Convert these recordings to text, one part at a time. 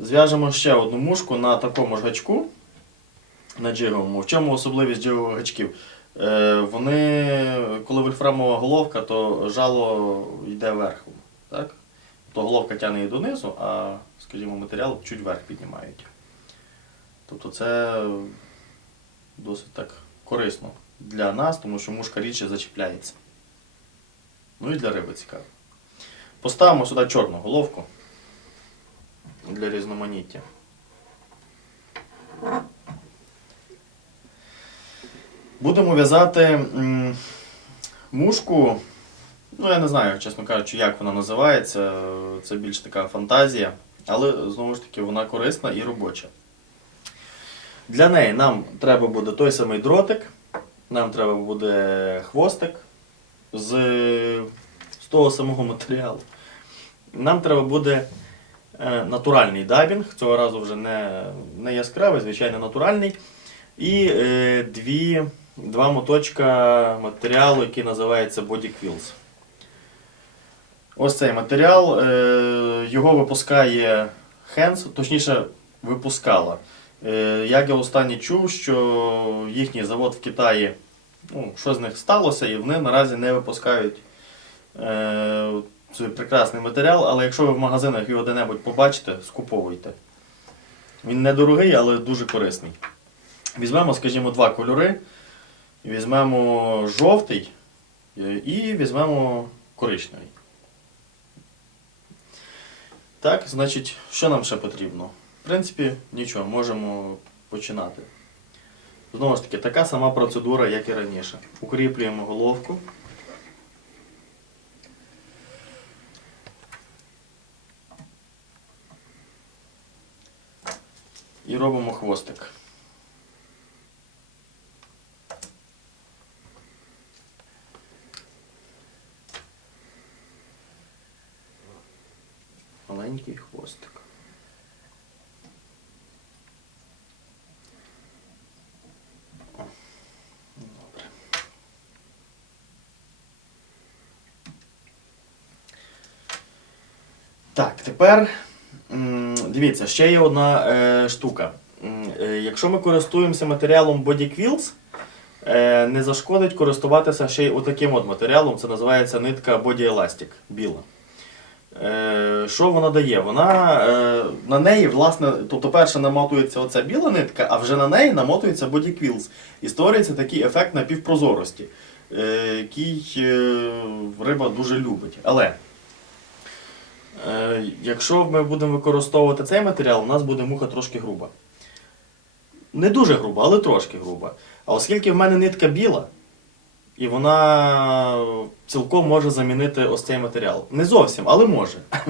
зв'яжемо ще одну мушку на такому ж гачку, на джиговому. В чому особливість джигових гачків? Е, вони, коли вольфрамова головка, то жало йде вверх. Так? То головка тягне її донизу, а, скажімо, матеріал чуть вверх піднімають. Тобто це досить так корисно для нас, тому що мушка рідше зачіпляється. Ну і для риби цікаво. Поставимо сюди чорну головку для різноманіття. Будемо в'язати мушку. Ну, я не знаю, чесно кажучи, як вона називається. Це більш така фантазія, але знову ж таки вона корисна і робоча. Для неї нам треба буде той самий дротик, нам треба буде хвостик з, з того самого матеріалу. Нам треба буде натуральний дабінг, цього разу вже не, не яскравий, звичайно, натуральний. І е, дві, два моточка матеріалу, який називається Body Quills. Ось цей матеріал, е, його випускає Hens, точніше, випускала. Е, як я останнє чув, що їхній завод в Китаї, ну, що з них сталося, і вони наразі не випускають е, цей прекрасний матеріал, але якщо ви в магазинах його де-небудь побачите, скуповуйте. Він недорогий, але дуже корисний. Візьмемо, скажімо, два кольори. Візьмемо жовтий е, і візьмемо коричневий. Так, значить, що нам ще потрібно? В принципі, нічого, можемо починати. Знову ж таки, така сама процедура, як і раніше. Укріплюємо головку. І робимо хвостик. Маленький хвостик. Добре. Так, тепер дивіться, ще є одна е, штука. Е, Якщо ми користуємося матеріалом Body Quills, е, не зашкодить користуватися ще й отаким от матеріалом. Це називається нитка Body Elastic біла. Е, Що вона дає? Вона е, на неї, власне, тобто перше намотується оця біла нитка, а вже на неї намотується Body Quills. І створюється такий ефект напівпрозорості, е, який е, риба дуже любить. Але якщо ми будемо використовувати цей матеріал, у нас буде муха трошки груба. Не дуже груба, але трошки груба. А оскільки в мене нитка біла, і вона цілком може замінити ось цей матеріал. Не зовсім, але може.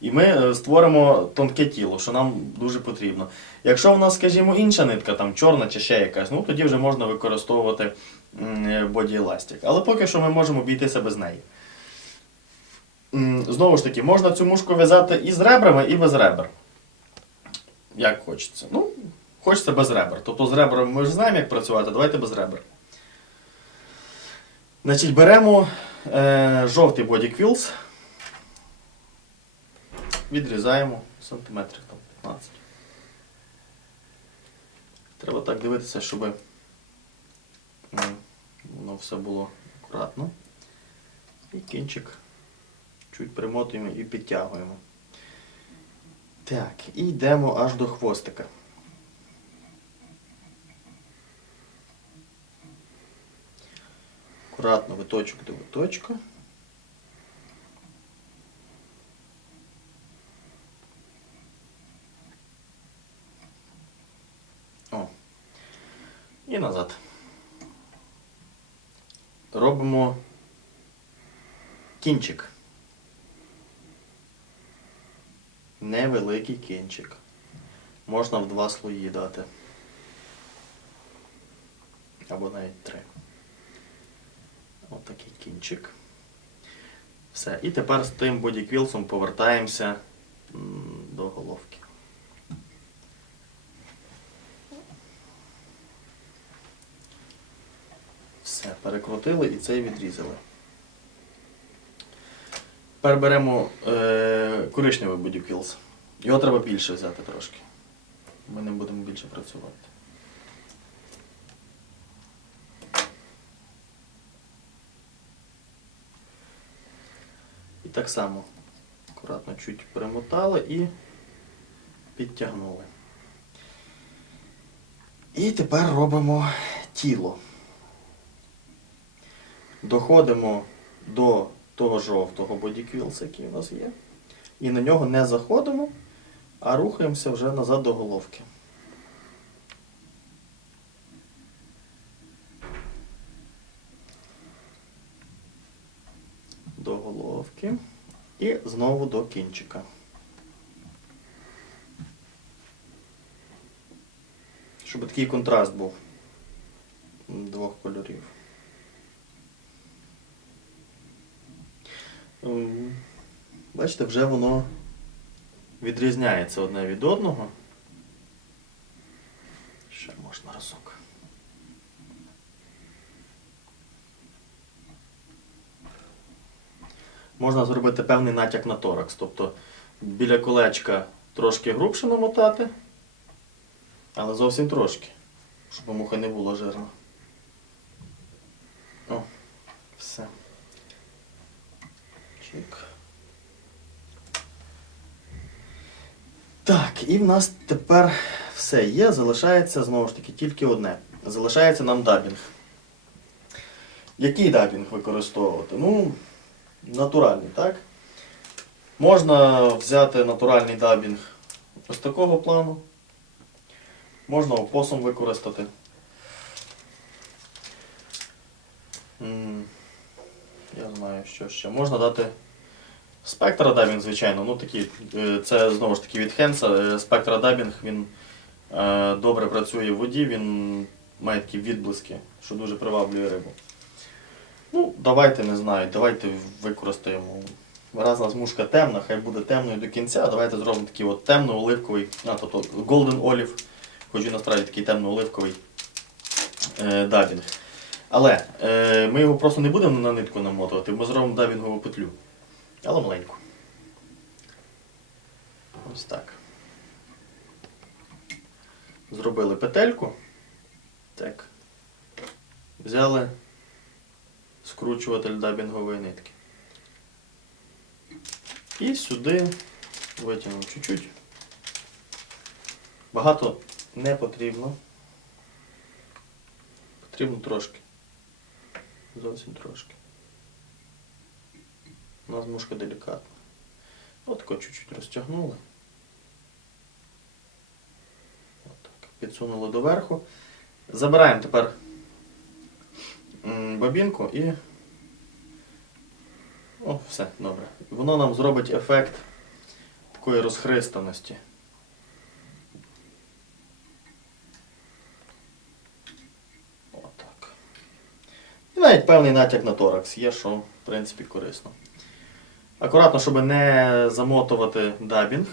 І ми е, створимо тонке тіло, що нам дуже потрібно. Якщо в нас, скажімо, інша нитка, там чорна чи ще якась, ну тоді вже можна використовувати боді еластик. Але поки що ми можемо обійтися без неї. Знову ж таки, можна цю мушку в'язати і з ребрами, і без ребер. Як хочеться. Ну, хочеться без ребер. Тобто з ребрами ми ж знаємо, як працювати, давайте без ребер. Значить, беремо е, жовтий Quills, відрізаємо сантиметрів там 15. Треба так дивитися, щоб воно все було акуратно. І кінчик чуть примотуємо і підтягуємо. Так, і йдемо аж до хвостика. Акуратно виточок до виточка. О. І назад. Робимо кінчик. Невеликий кінчик. Можна в два слої дати. Або навіть три. Ось такий кінчик. Все. І тепер з тим бодіквілсом повертаємося до головки. Все, перекрутили і цей відрізали. Тепер беремо е, коричневий бодіквілс. Його треба більше взяти трошки. Ми не будемо більше працювати. І так само акуратно чуть примотали і підтягнули. І тепер робимо тіло. Доходимо до того жовтого бодіквілса, який у нас є. І на нього не заходимо, а рухаємося вже назад до головки. До головки. І знову до кінчика. Щоб такий контраст був двох кольорів. Бачите, вже воно відрізняється одне від одного. Ще можна разок. Можна зробити певний натяк на торакс. Тобто біля колечка трошки грубше намотати, але зовсім трошки, щоб муха не була жирна. О, все. Чик. Так, і в нас тепер все є. Залишається знову ж таки тільки одне. Залишається нам дабінг. Який дабінг використовувати? Ну, натуральний, так? Можна взяти натуральний дабінг ось такого плану. Можна опосом використати. Я знаю, що ще. Можна дати спектра дабінг, звичайно. Ну, такий, е, це знову ж таки від Хенса. Спектра дабінг він е, добре працює в воді, він має такі відблиски, що дуже приваблює рибу. Ну, давайте не знаю, давайте використаємо. Раз у нас мушка темна, хай буде темною до кінця. Давайте зробимо такий от темно-оливковий, а, тобто Golden Olive, хоч і насправді такий темно-оливковий е, дабінг. Але е, ми його просто не будемо на нитку намотувати, ми зробимо дабінгову петлю. Але маленьку. Ось так. Зробили петельку. Так. Взяли скручуватель дабінгової нитки. І сюди витягнув чуть-чуть. Багато не потрібно. Потрібно трошки. Зовсім трошки. У нас мушка делікатна. Отако чуть-чуть розтягнули. Отак. Підсунули доверху. Забираємо тепер бобінку і. О, все, добре. Воно нам зробить ефект такої розхристаності. Отак. І навіть певний натяк на торакс є, що в принципі корисно. Акуратно, щоб не замотувати дабінг,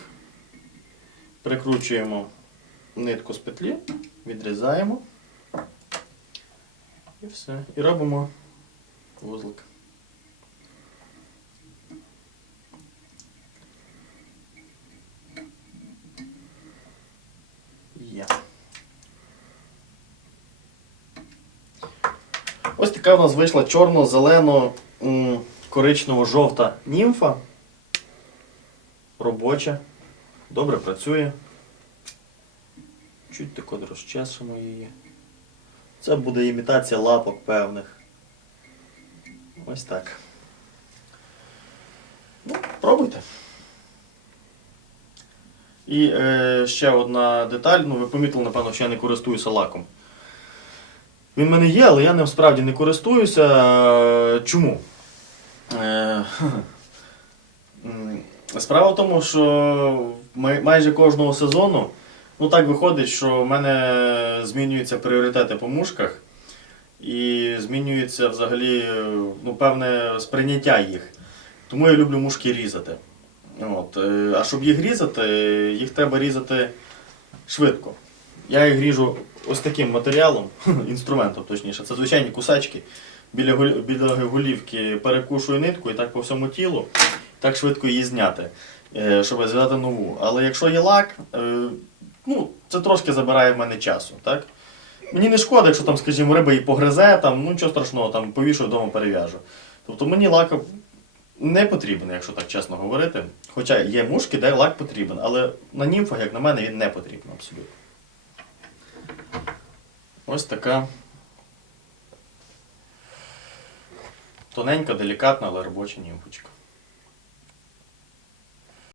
прикручуємо нитку з петлі, відрізаємо і все. І робимо вузлик. Є. Ось така в нас вийшла чорно-зелено коричнево-жовта німфа. Робоча. Добре працює. Чуть тако розчесимо її. Це буде імітація лапок певних. Ось так. Ну, пробуйте. І е, ще одна деталь, ну ви помітили, напевно, що я не користуюся лаком. Він в мене є, але я ним справді не користуюся. Е, Чому? Е, Справа в тому, що майже кожного сезону, ну так виходить, що в мене змінюються пріоритети по мушках і змінюється взагалі ну, певне сприйняття їх. Тому я люблю мушки різати. От. е, А щоб їх різати, їх треба різати швидко. Я їх ріжу ось таким матеріалом, інструментом точніше. Це звичайні кусачки. Біля, біля голівки перекушую нитку і так по всьому тілу, так швидко її зняти. е, щоб взяти нову. Але якщо є лак, е, ну, це трошки забирає в мене часу. Так? Мені не шкода, якщо там, скажімо, риба і погризе, там, ну нічого страшного, там повішу вдома перев'яжу. Тобто мені лак не потрібен, якщо так чесно говорити. Хоча є мушки, де лак потрібен, але на німфах, як на мене, він не потрібен абсолютно. Ось така тоненька, делікатна, але робоча німфочка.